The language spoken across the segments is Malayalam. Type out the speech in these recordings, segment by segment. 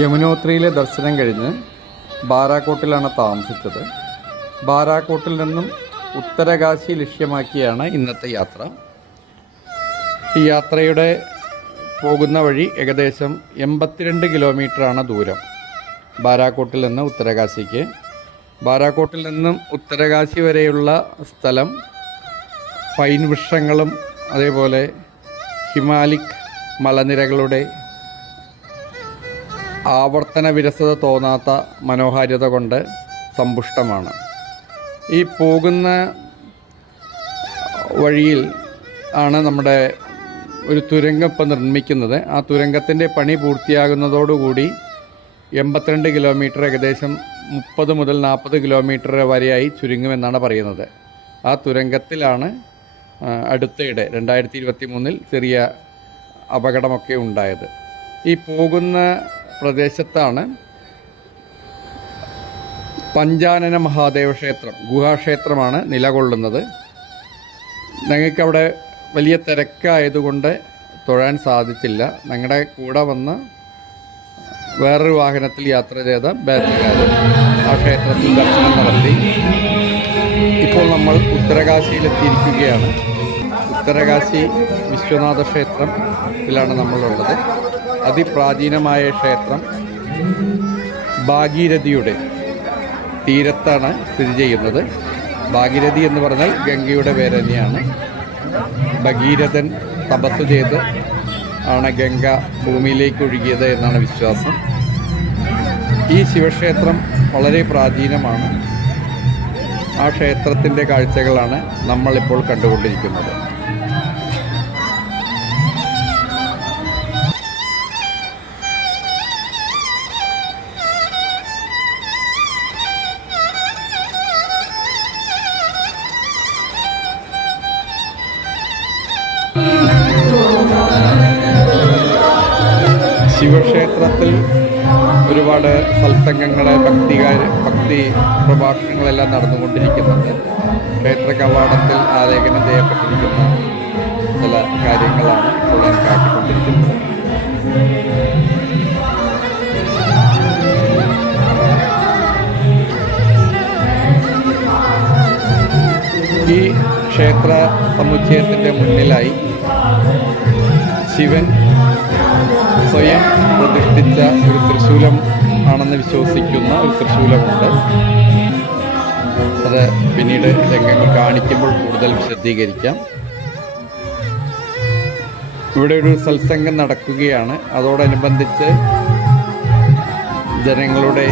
യമുനോത്രിയിലെ ദർശനം കഴിഞ്ഞ് ബാരാക്കോട്ടിലാണ് താമസിച്ചത്. ബാരാക്കോട്ടിൽ നിന്നും ഉത്തരകാശി ലക്ഷ്യമാക്കിയാണ് ഇന്നത്തെ യാത്ര. ഈ യാത്രയുടെ പോകുന്ന വഴി ഏകദേശം 82 കിലോമീറ്ററാണ് ദൂരം ബാരാക്കോട്ടിൽ നിന്ന് ഉത്തരകാശിക്ക്. ബാരാക്കോട്ടിൽ നിന്നും ഉത്തരകാശി വരെയുള്ള സ്ഥലം പൈൻ വൃക്ഷങ്ങളും അതേപോലെ ഹിമാലിക് മലനിരകളുടെ ആവർത്തന വിരസത തോന്നാത്ത മനോഹാരിത കൊണ്ട് സമ്പുഷ്ടമാണ്. ഈ പോകുന്ന വഴിയിൽ ആണ് നമ്മുടെ ഒരു തുരങ്കം ഇപ്പം നിർമ്മിക്കുന്നത്. ആ തുരങ്കത്തിൻ്റെ പണി പൂർത്തിയാകുന്നതോടുകൂടി 82 കിലോമീറ്റർ ഏകദേശം 30 മുതൽ 40 കിലോമീറ്റർ വരെയായി ചുരുങ്ങുമെന്നാണ് പറയുന്നത്. ആ തുരങ്കത്തിലാണ് അടുത്തയിടെ 2023 ചെറിയ അപകടമൊക്കെ ഉണ്ടായത്. ഈ പോകുന്ന പ്രദേശത്താണ് പഞ്ചാനന മഹാദേവ ക്ഷേത്രം, ഗുഹാക്ഷേത്രമാണ് നിലകൊള്ളുന്നത്. ഞങ്ങൾക്കവിടെ വലിയ തിരക്കായതുകൊണ്ട് തൊഴാൻ സാധിച്ചില്ല. ഞങ്ങളുടെ കൂടെ വന്ന് വേറൊരു വാഹനത്തിൽ യാത്ര ചെയ്ത ബാച്ചുകാർ ആ ക്ഷേത്രത്തിൽ ദർശനം നടത്തി. ഇപ്പോൾ നമ്മൾ ഉത്തരകാശിയിലെത്തിയിരിക്കുകയാണ്. ഉത്തരകാശി വിശ്വനാഥ ക്ഷേത്രത്തിലാണ് നമ്മളുള്ളത്. അതിപ്രാചീനമായ ക്ഷേത്രം ഭാഗീരഥിയുടെ തീരത്താണ് സ്ഥിതി ചെയ്യുന്നത്. ഭാഗീരഥി എന്ന് പറഞ്ഞാൽ ഗംഗയുടെ പേര് തന്നെയാണ്. ഭഗീരഥൻ തപസ് ചെയ്ത് ആണ് ഗംഗ ഭൂമിയിലേക്ക് ഒഴുകിയത് എന്നാണ് വിശ്വാസം. ഈ ശിവക്ഷേത്രം വളരെ പ്രാചീനമാണ്. ആ ക്ഷേത്രത്തിൻ്റെ കാഴ്ചകളാണ് നമ്മളിപ്പോൾ കണ്ടുകൊണ്ടിരിക്കുന്നത്. ശിവക്ഷേത്രത്തിൽ ഒരുപാട് സത്സംഗങ്ങൾ, ഭക്തി പ്രഭാഷണങ്ങളെല്ലാം നടന്നുകൊണ്ടിരിക്കുന്നുണ്ട്. ക്ഷേത്ര കവാടത്തിൽ ആലേഖനം ചെയ്യപ്പെട്ടിരിക്കുന്ന ചില കാര്യങ്ങളാണ് ഇപ്പോൾ ഞാൻ കാട്ടിക്കൊണ്ടിരിക്കുന്നത്. ഈ ക്ഷേത്ര സമുച്ചയത്തിൻ്റെ മുന്നിലായി ശിവൻ സ്വയം പ്രതിഷ്ഠിച്ച ഒരു ത്രിശൂലം ആണെന്ന് വിശ്വസിക്കുന്ന ഒരു ത്രിശൂലമുണ്ട്. അത് പിന്നീട് രംഗങ്ങൾ കാണിക്കുമ്പോൾ കൂടുതൽ വിശദീകരിക്കാം. ഇവിടെ ഒരു സത്സംഗം നടക്കുകയാണ്. അതോടനുബന്ധിച്ച് ജനങ്ങളുടെ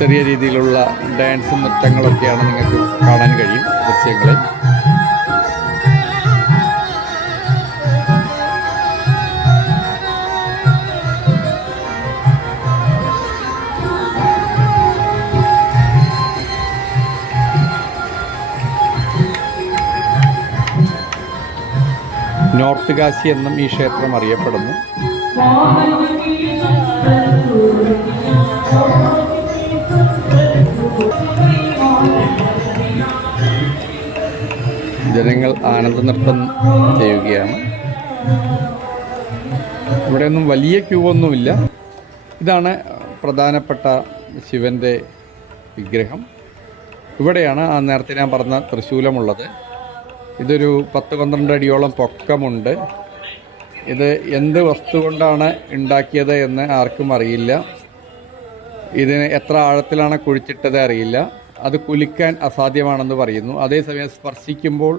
ചെറിയ രീതിയിലുള്ള ഡാൻസും നൃത്തങ്ങളൊക്കെയാണ് നിങ്ങൾക്ക് കാണാൻ കഴിയും ദൃശ്യങ്ങളിൽ. നോർത്ത് കാശി എന്നും ഈ ക്ഷേത്രം അറിയപ്പെടുന്നു. ജനങ്ങൾ ആനന്ദ നൃത്തം ചെയ്യുകയാണ്. ഇവിടെയൊന്നും വലിയ ക്യൂ ഒന്നുമില്ല. ഇതാണ് പ്രധാനപ്പെട്ട ശിവൻ്റെ വിഗ്രഹം. ഇവിടെയാണ് ആ നേരത്തെ ഞാൻ പറഞ്ഞ ത്രിശൂലമുള്ളത്. ഇതൊരു 10-12 അടിയോളം പൊക്കമുണ്ട്. ഇത് എന്ത് വസ്തു കൊണ്ടാണ് ഉണ്ടാക്കിയത് എന്ന് ആർക്കും അറിയില്ല. ഇതിന് എത്ര ആഴത്തിലാണ് കുഴിച്ചിട്ടത് അറിയില്ല. അത് കുലിക്കാൻ അസാധ്യമാണെന്ന് പറയുന്നു. അതേസമയം സ്പർശിക്കുമ്പോൾ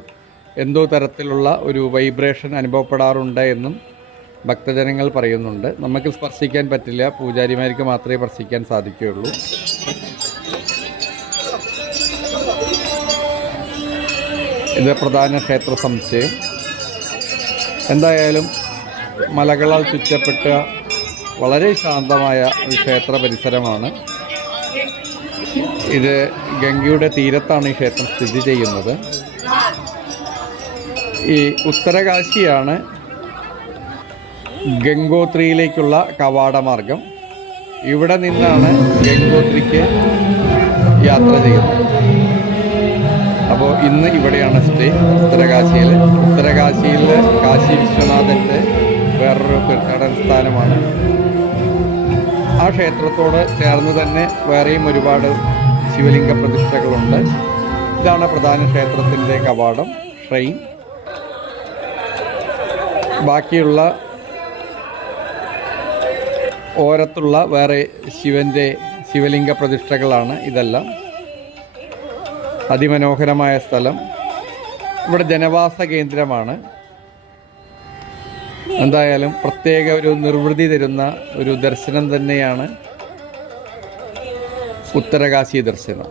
എന്തോ തരത്തിലുള്ള ഒരു വൈബ്രേഷൻ അനുഭവപ്പെടാറുണ്ട് എന്നും ഭക്തജനങ്ങൾ പറയുന്നുണ്ട്. നമുക്ക് സ്പർശിക്കാൻ പറ്റില്ല, പൂജാരിമാർക്ക് മാത്രമേ സ്പർശിക്കാൻ സാധിക്കുകയുള്ളൂ. ഇത് പ്രധാന ക്ഷേത്ര സമുച്ചയം. എന്തായാലും മലകളാൽ ചുറ്റപ്പെട്ട വളരെ ശാന്തമായ ഒരു ക്ഷേത്ര പരിസരമാണ്. ഇത് ഗംഗയുടെ തീരത്താണ് ഈ ക്ഷേത്രം സ്ഥിതി ചെയ്യുന്നത്. ഈ ഉത്തരകാശിയാണ് ഗംഗോത്രിയിലേക്കുള്ള കവാടമാർഗം. ഇവിടെ നിന്നാണ് ഗംഗോത്രിക്ക് യാത്ര ചെയ്യുന്നത്. അപ്പോൾ ഇന്ന് ഇവിടെയാണ് സ്റ്റേ, ഉത്തരകാശിയിൽ. ഉത്തരകാശിയിൽ കാശി വിശ്വനാഥൻ്റെ വേറൊരു തീർത്ഥാടന സ്ഥാനമാണ്. ആ ക്ഷേത്രത്തോട് ചേർന്ന് തന്നെ വേറെയും ഒരുപാട് ശിവലിംഗ പ്രതിഷ്ഠകളുണ്ട്. ഇതാണ് പ്രധാന ക്ഷേത്രത്തിൻ്റെ കവാടം, ഷ്രൈൻ. ബാക്കിയുള്ള ഓരത്തുള്ള വേറെ ശിവലിംഗ പ്രതിഷ്ഠകളാണ് ഇതെല്ലാം. അതിമനോഹരമായ സ്ഥലം. ഇവിടെ ജനവാസ കേന്ദ്രമാണ്. എന്തായാലും പ്രത്യേക ഒരു നിർവൃതി തരുന്ന ഒരു ദർശനം തന്നെയാണ് ഉത്തരകാശി ദർശനം.